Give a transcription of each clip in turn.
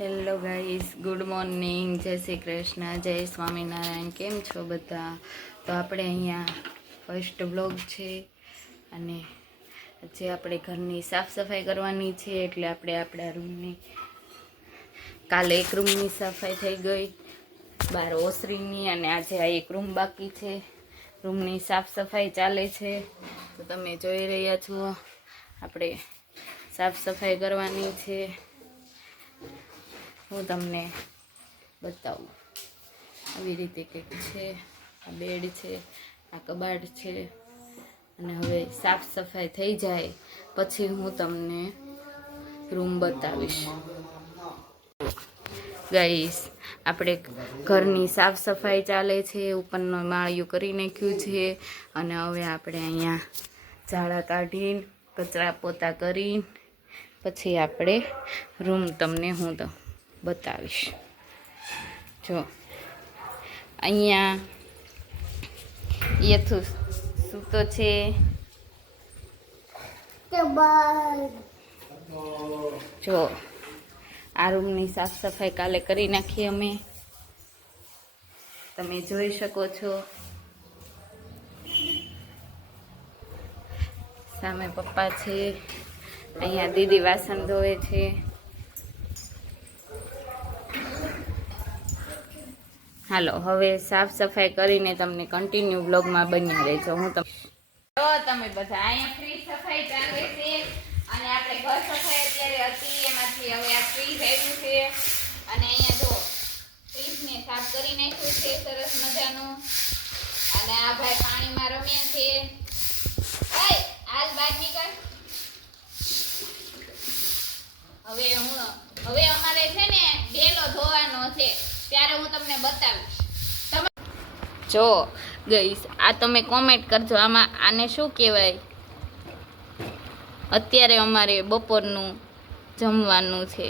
Hello guys, good morning, જય શ્રી કૃષ્ણ, જય સ્વામિનારાયણ. કેમ છો બધા? તો આપણે અહીંયા ફર્સ્ટ બ્લોગ છે અને આજે આપણે ઘરની સાફ સફાઈ કરવાની છે. એટલે આપણે આપણા રૂમની કાલે એક રૂમની સફાઈ થઈ ગઈ, બાર ઓસરીની, અને આજે આ એક રૂમ બાકી છે. રૂમની સાફ સફાઈ ચાલે છે. તો તમે જોઈ રહ્યા છો, આપણે સાફ સફાઈ કરવાની છે. હું તમને બતાવું. આવી રીતે કંઈક છે. આ બેડ છે, આ કબાટ છે. અને હવે સાફ સફાઈ થઈ જાય પછી હું તમને રૂમ બતાવીશ. ગાઈસ, આપણે ઘરની સાફ સફાઈ ચાલે છે. ઉપરનું માળિયું કરી નાખ્યું છે અને હવે આપણે અહીંયા ઝાડા કાઢીને કચરા પોતા કરીને પછી આપણે રૂમ તમને હું બતાવીશ. જો અહીંયા યથુ સૂતો છે. જો આ રૂમની સાફ સફાઈ કાલે કરી નાખી અમે, તમે જોઈ શકો છો. સામે પપ્પા છે, અહીંયા દીદી વાસણ ધોવે છે. હાલો, હવે સાફ સફાઈ કરીને તમને કન્ટિન્યુ બ્લોગમાં બન્યા રહેજો. તમે બધા અહીંયા ફ્રીજ સફાઈ ચાલે છે અને આપણે ઘર સફાઈ અત્યારે હતી, એમાંથી હવે આ ફ્રીજ આવ્યું છે અને અહીંયા જો ફ્રીજને સાફ કરી નાખ્યું છે સરસ મજાનું. અને આ ભાઈ પાણીમાં રમે છે. હાલ બહાર નીકળ. હવે અમારે છે ને ડેલો ધોવાનો છે, ત્યારે હું તમને બતાવીશ. જો ગઈસ, આ તમે કોમેન્ટ કરજો, આને શું કહેવાય. અત્યારે અમારે બપોરનું જમવાનું છે.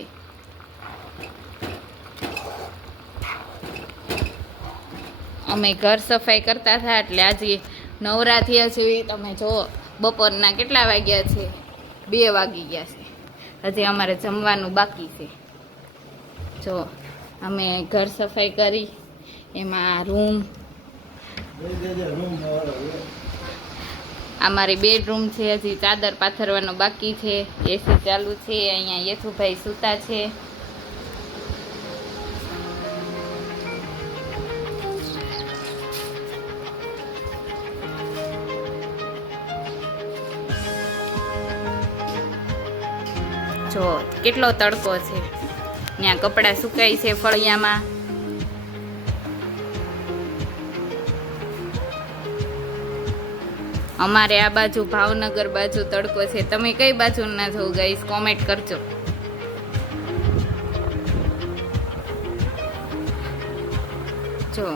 અમે ઘર સફાઈ કરતા હતા એટલે આજે નવરા થયા છે. તમે જો બપોરના કેટલા વાગ્યા છે? 2 વાગી ગયા છે. હજી અમારે જમવાનું બાકી છે. જો અમે ઘર સફાઈ કરી, એમાં રૂમ, આ મારી બેડરૂમ છે. હજી ચાદર પાથરવાનો બાકી છે. એસી ચાલુ છે. અહીંયા યથુભાઈ સૂતા છે. જો કેટલો તડકો છે. ત્યાં કપડાં સુકાય છે ફળિયામાં. અમારે આ બાજુ ભાવનગર બાજુ તડકો છે. તમે કઈ બાજુ ના છો ગાઈસ? કોમેન્ટ કરજો. જો